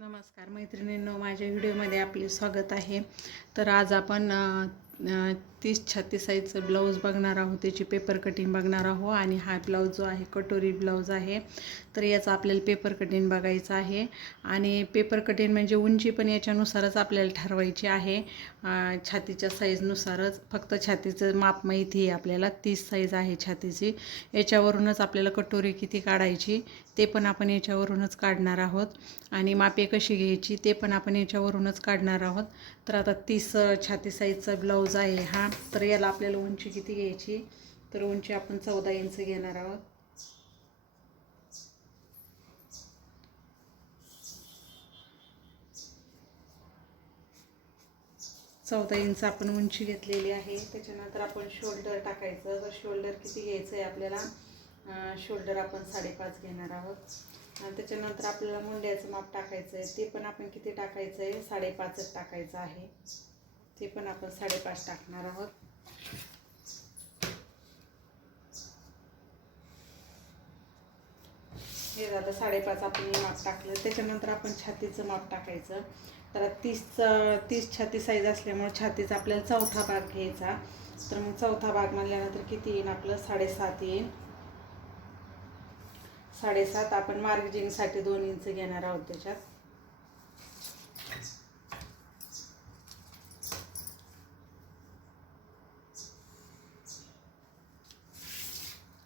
नमस्कार मैत्रिणींनो, माझ्या व्हिडिओमध्ये आपले स्वागत आहे. तर आज आपण 30-36 साईजचं ब्लाऊज बघणार आहोत. त्याची पेपर कटिंग बघणार आहोत आणि हा ब्लाऊज जो आहे कटोरी ब्लाऊज आहे. तर याचा आपल्याला पेपर कटिंग बघायचं आहे आणि पेपर कटिंग म्हणजे उंची पण याच्यानुसारच आपल्याला ठरवायची आहे, छातीच्या साईजनुसारच. फक्त छातीचं माप माहिती आहे आपल्याला, 30 साईज आहे छातीची. याच्यावरूनच आपल्याला कटोरी किती काढायची ते पण आपण याच्यावरूनच काढणार आहोत आणि मापे कशी घ्यायची ते पण आपण याच्यावरूनच काढणार आहोत. तर आता 30 छाती साईजचा ब्लाऊज आहे हा. तर याला आपल्याला उंची किती घ्यायची, तर उंची आपण 14 इंच घेणार आहोत. 14 इंच आपण उंची घेतलेली आहे. त्याच्यानंतर आपण शोल्डर टाकायचं. तर शोल्डर किती घ्यायचं आहे आपल्याला, शोल्डर आपण 5.5 घेणार आहोत. आणि त्याच्यानंतर आपल्याला मुंड्याचं माप टाकायचं आहे. ते पण आपण किती टाकायचं आहे, 5.5च टाकायचं आहे. ते पण आपण 5.5 टाकणार आहोत. हे झालं 5.5 आपण माप टाकलं. त्याच्यानंतर आपण छातीचं माप टाकायचं. तर 30 छाती साईज असल्यामुळे छातीचा आपल्याला चौथा भाग घ्यायचा. तर मग चौथा भाग म्हणल्यानंतर किती येईल आपलं, 7.5 येईल. 7.5 आपण मार्जिनसाठी 2 इंच घेणार आहोत. त्याच्यात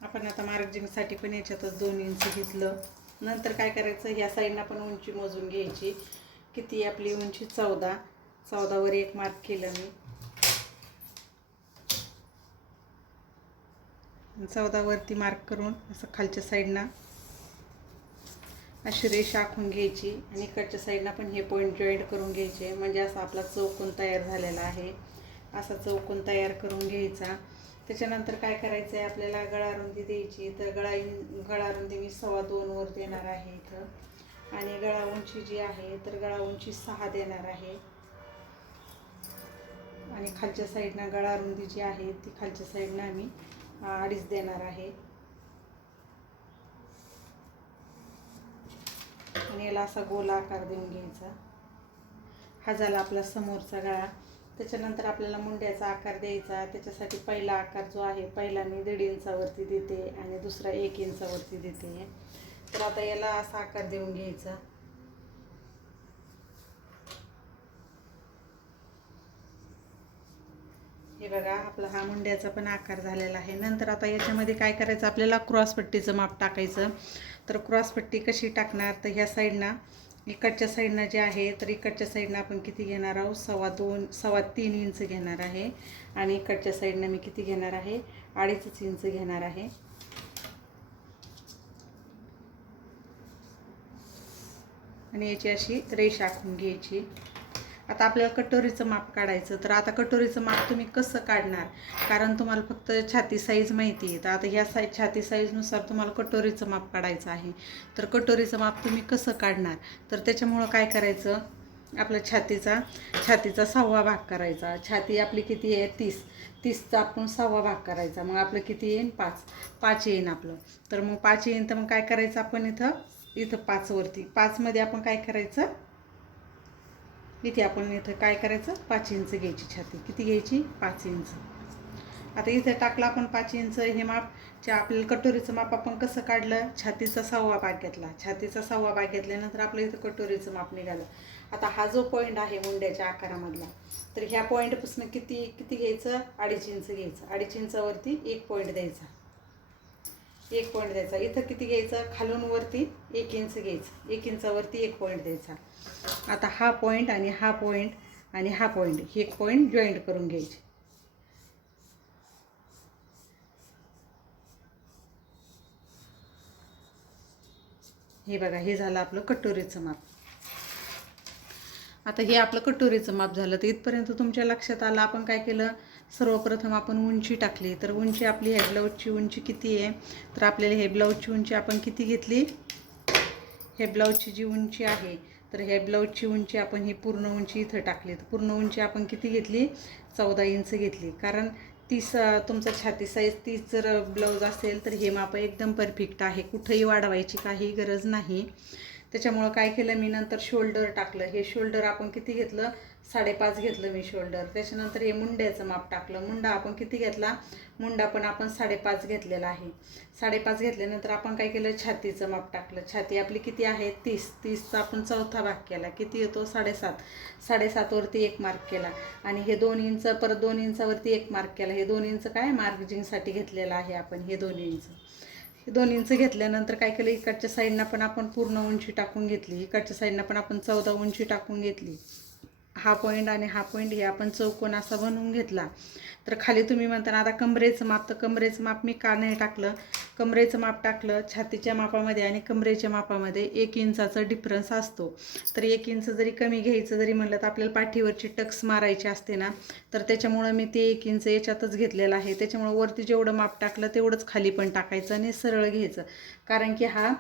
आपण आता मार्जिनसाठी पण याच्यातच 2 इंच घेतलं. नंतर काय करायचं, ह्या साईडनं पण उंची मोजून घ्यायची. किती आपली उंची, 14 वर एक मार्क केलं मी. 14 वरती मार्क करून असं खालच्या साईडनं अशी रेष आखून घ्यायची आणि इकडच्या साईडनं पण हे पॉईंट जॉईंट करून घ्यायचे. म्हणजे असा आपला चौकोन तयार झालेला आहे. असा चौकोन तयार करून घ्यायचा. त्याच्यानंतर काय करायचं आहे, आपल्याला गळारुंदी द्यायची. तर गळारुंदी मी 2.25 वर देणार आहे इथं. आणि गळा उंची जी आहे, तर गळा उंची 6 देणार आहे. आणि खालच्या साईडनं गळारुंदी जी आहे ती खालच्या साईडनं आम्ही 2.5 देणार आहे. आणि याला असा गोल आकार देऊन घ्यायचा. हा झाला आपला समोरचा गळा. त्याच्यानंतर आपल्याला मुंड्याचा आकार द्यायचा. त्याच्यासाठी पहिला आकार जो आहे, पहिला मी 1.5 इंचावरती देते आणि दुसरा 1 इंचावरती देते. तर आता याला असा आकार देऊन घ्यायचा. हे बघा, आपला हा मुंड्याचा पण आकार झालेला आहे. नंतर आता याच्यामध्ये काय करायचं, आपल्याला क्रॉसपट्टीचं माप टाकायचं. तर क्रॉसपट्टी कशी टाकणार, तर ह्या साईडनं इकडच्या साईडनं जे आहे, तर इकडच्या साईडनं आपण किती घेणार आहोत, 2.25-3 इंच घेणार आहे. आणि इकडच्या साईडनं मी किती घेणार आहे, 2.5 इंच घेणार आहे. आणि याची अशी रेष आखून घ्यायची. आता आपल्याला कटोरीचं माप काढायचं. तर आता कटोरीचं माप तुम्ही कसं काढणार, कारण तुम्हाला फक्त छाती साईज माहिती आहे. तर आता ह्या छाती साईजनुसार तुम्हाला कटोरीचं माप काढायचं आहे. तर कटोरीचं माप तुम्ही कसं काढणार, तर त्याच्यामुळं काय करायचं, आपला छातीचा 6वा भाग करायचा. छाती आपली किती आहे, 30चा आपण 6वा भाग करायचा. मग आपलं किती येईल, 5 येईन आपलं. तर मग 5 येईन. तर मग काय करायचं आपण इथं 5 वरती, 5 मध्ये आपण काय करायचं, इथे आपण इथं काय करायचं, 5 इंच घ्यायची छाती. किती घ्यायची, 5 इंच. आता इथे टाकलं आपण 5 इंच. हे माप आपल्याला कटोरीचं माप आपण कसं काढलं, छातीचा 6वा भाग घेतला. छातीचा 6वा भाग घेतल्यानंतर आपलं इथं कटोरीचं माप निघालं. आता हा जो पॉईंट आहे मुंड्याच्या आकारामधला, तर ह्या पॉईंटपासून किती घ्यायचं, 2.5 इंच घ्यायचं. 2.5 इंचावरती 1 पॉईंट द्यायचा. 1 पॉईंट द्यायचा. इथं किती घ्यायचं, खालून वरती 1 इंच घ्यायचं. 1 इंचावरती 1 पॉईंट द्यायचा. आता हा पॉईंट आणि हा पॉईंट आणि हा पॉईंट, हे एक पॉईंट जॉईंट करून घ्यायचे. हे बघा, हे झालं आपलं कटोरीचं माप. आता हे आपलं कटोरीचं माप झालं. तर इथपर्यंत तुमच्या लक्षात आलं. आपण काय केलं, सर्वप्रथम आपण उंची टाकली. तर उंची आपली ह्या ब्लाऊजची उंची किती आहे, तर आपल्याला हे ब्लाऊजची उंची आपण किती घेतली, हे ब्लाऊजची जी उंची आहे, तर ह्या ब्लाऊजची उंची आपण ही पूर्ण उंची इथं टाकली. तर पूर्ण उंची आपण किती घेतली, 14 इंच घेतली. कारण 30 तुमचा छाती साईज 30 जर ब्लाऊज असेल तर हे माप एकदम परफेक्ट आहे. कुठंही वाढवायची काही गरज नाही. त्याच्यामुळं काय केलं मी नंतर शोल्डर टाकलं. हे शोल्डर आपण किती घेतलं, 5.5 घेतलं मी शोल्डर. त्याच्यानंतर हे मुंड्याचं माप टाकलं. मुंडा आपण किती घेतला, मुंडा पण आपण 5.5 घेतलेला आहे. 5.5 घेतल्यानंतर आपण काय केलं, छातीचं माप टाकलं. छाती आपली किती आहे, 30चा आपण चौथा भाग केला. किती येतो, 7.5 वरती 1 मार्क केला. आणि हे 2 इंच, परत 2 इंचावरती 1 मार्क केला. हे 2 इंच काय मार्जिंगसाठी घेतलेलं आहे आपण, हे 2 इंच. हे 2 इंच घेतल्यानंतर काय केलं, इकडच्या साईडनं पण आपण पूर्ण उंची टाकून घेतली. इकडच्या साईडनं पण आपण 14 उंची टाकून घेतली. हा पॉईंट आणि हा पॉईंट हे आपण चौकोन असा बनवून घेतला. तर खाली तुम्ही म्हणता ना आता कमरेचं माप, तर कमरेचं माप मी का नाही टाकलं, कमरेचं माप टाकलं. छातीच्या मापामध्ये आणि कमरेच्या मापामध्ये 1 इंचाचा डिफरन्स असतो. तर 1 इंच जरी कमी घ्यायचं जरी म्हणलं तर आपल्याला पाठीवरची टक्स मारायची असते ना, तर त्याच्यामुळं मी ते 1 इंच याच्यातच घेतलेलं आहे. त्याच्यामुळं वरती जेवढं माप टाकलं तेवढंच खाली पण टाकायचं आणि सरळ घ्यायचं. कारण की हा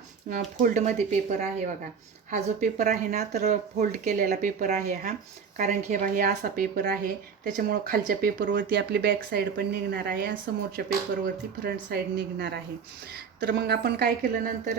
फोल्डमध्ये पेपर आहे बघा. हा जो पेपर आहे ना, तर फोल्ड केलेला पेपर आहे हा. कारण की हे असा पेपर आहे, त्याच्यामुळं खालच्या पेपरवरती आपली बॅक साईड पण निघणार आहे आणि समोरच्या पेपरवरती फ्रंट साईड निघणार आहे. तर मग आपण काय केलं, नंतर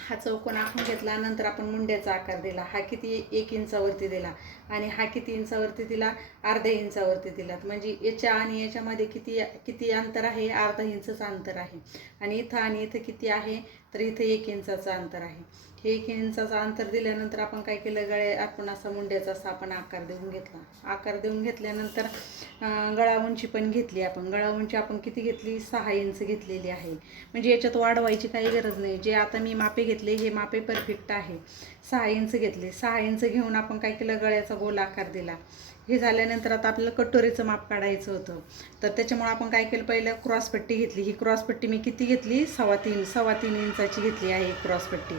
हा चौकोन आखून घेतला. नंतर आपण मुंड्याचा आकार दिला. हा किती, 1 इंचावरती दिला. आणि हा किती इंचावरती दिला, अर्ध्या इंचावरती दिला. म्हणजे याच्या आणि याच्यामध्ये किती अंतर आहे, अर्धा इंचचं अंतर आहे. आणि इथं आणि इथं किती आहे, तर इथं 1 इंचाचं अंतर आहे. हे 1 इंचाचं अंतर दिल्यानंतर आपण काय केलं, आपण असा मुंड्याचा असा आपण आकार देऊन घेतला. आकार देऊन घेतल्यानंतर गळा उंची पण घेतली आपण. गळा उंची आपण किती घेतली, 6 इंच घेतलेली आहे. म्हणजे याच्यात वाढवायची काही गरज नाही. जे आता मी मापे घेतले हे मापे परफेक्ट आहे. 6 इंच घेतले. 6 इंच घेऊन आपण काय केलं, गळ्याचा गोल आकार दिला. हे झाल्यानंतर आता आपल्याला कटोरीचं माप काढायचं होतं. तर त्याच्यामुळे आपण काय केलं, पहिलं क्रॉसपट्टी घेतली. ही क्रॉसपट्टी मी किती घेतली, 3.25 इंचाची घेतली आहे क्रॉसपट्टी.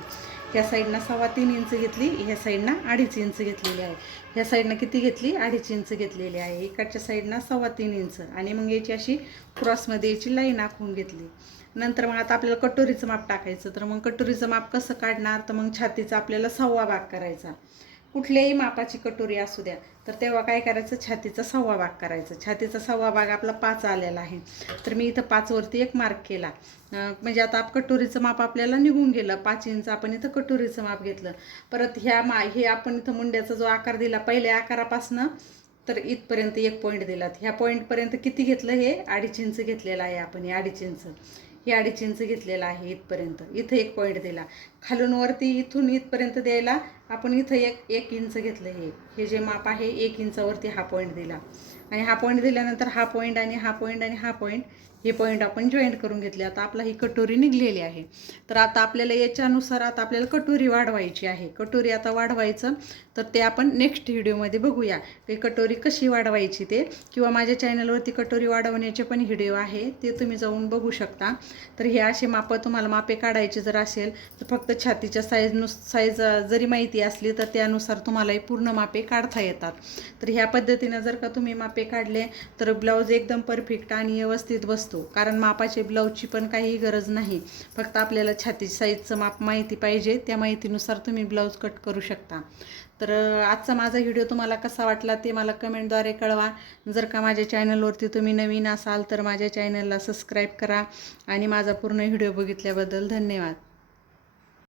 ह्या साईडनं 3.25 इंच घेतली, ह्या साईडनं 2.5 इंच घेतलेली आहे. ह्या साईडनं किती घेतली, 2.5 इंच घेतलेली आहे. इकडच्या साईडनं 3.25 इंच. आणि मग याची अशी क्रॉसमध्ये याची लाईन आखून घेतली. नंतर मग आता आपल्याला कटोरीचं माप टाकायचं. तर मग कटोरीचं माप कसं काढणार, तर मग छातीचा आपल्याला 1/2 भाग करायचा. कुठल्याही मापाची कटोरी असू द्या, तर तेव्हा काय करायचं, छातीचा 1/2 भाग करायचं. छातीचा 1/2 भाग आपला 5 आलेला आहे. तर मी इथं 5 वरती 1 मार्क केला. म्हणजे आता कटोरीचं माप आपल्याला निघून गेलं. 5 इंच आपण इथं कटोरीचं माप घेतलं. परत हे आपण इथं मुंड्याचा जो आकार दिला, पहिल्या आकारापासनं तर इथपर्यंत 1 पॉईंट दिलात. ह्या पॉईंटपर्यंत किती घेतलं, हे 2.5 इंच घेतलेलं आहे आपण. हे 2.5 इंच, हे 2.5 इंच घेतलेलं आहे इथपर्यंत. इथं 1 पॉईंट दिला. खालून वरती इथून इथपर्यंत द्यायला आपण इथं 1 इंच घेतलं. हे जे माप आहे 1 इंचावरती हा पॉईंट दिला. आणि हा पॉईंट दिल्यानंतर हा पॉईंट आणि हा पॉईंट आणि हा पॉईंट, हे पॉईंट आपण जॉईंट करून घेतले. आता आपला ही कटोरी निघलेली आहे. तर आता आपल्याला याच्यानुसार आता आपल्याला कटोरी वाढवायची आहे. कटोरी आता वाढवायचं, तर ते आपण नेक्स्ट व्हिडिओमध्ये बघूया की कटोरी कशी वाढवायची ते. किंवा माझ्या चॅनलवरती कटोरी वाढवण्याचे पण व्हिडिओ आहे, ते तुम्ही जाऊन बघू शकता. तर हे असे तुम्हाला मापे काढायचे जर असेल तर फक्त छातीच्या साईज जरी माहिती असली तर त्यानुसार तुम्हाला पूर्ण मापे काढता येतात. तर ह्या पद्धतीनं जर का तुम्ही मापे काढले तर ब्लाऊज एकदम परफेक्ट आणि व्यवस्थित बसतो. कारण मापाचे ब्लाऊजची पण काही गरज नाही. फक्त आपल्याला छाती साईजचं माप माहिती पाहिजे, त्या माहितीनुसार तुम्ही ब्लाऊज कट करू शकता. तर आजचा माझा व्हिडिओ तुम्हाला कसा वाटला ते मला कमेंटद्वारे कळवा. जर का माझ्या चॅनलवरती तुम्ही नवीन असाल तर माझ्या चॅनलला सबस्क्राईब करा. आणि माझा पूर्ण व्हिडिओ बघितल्याबद्दल धन्यवाद.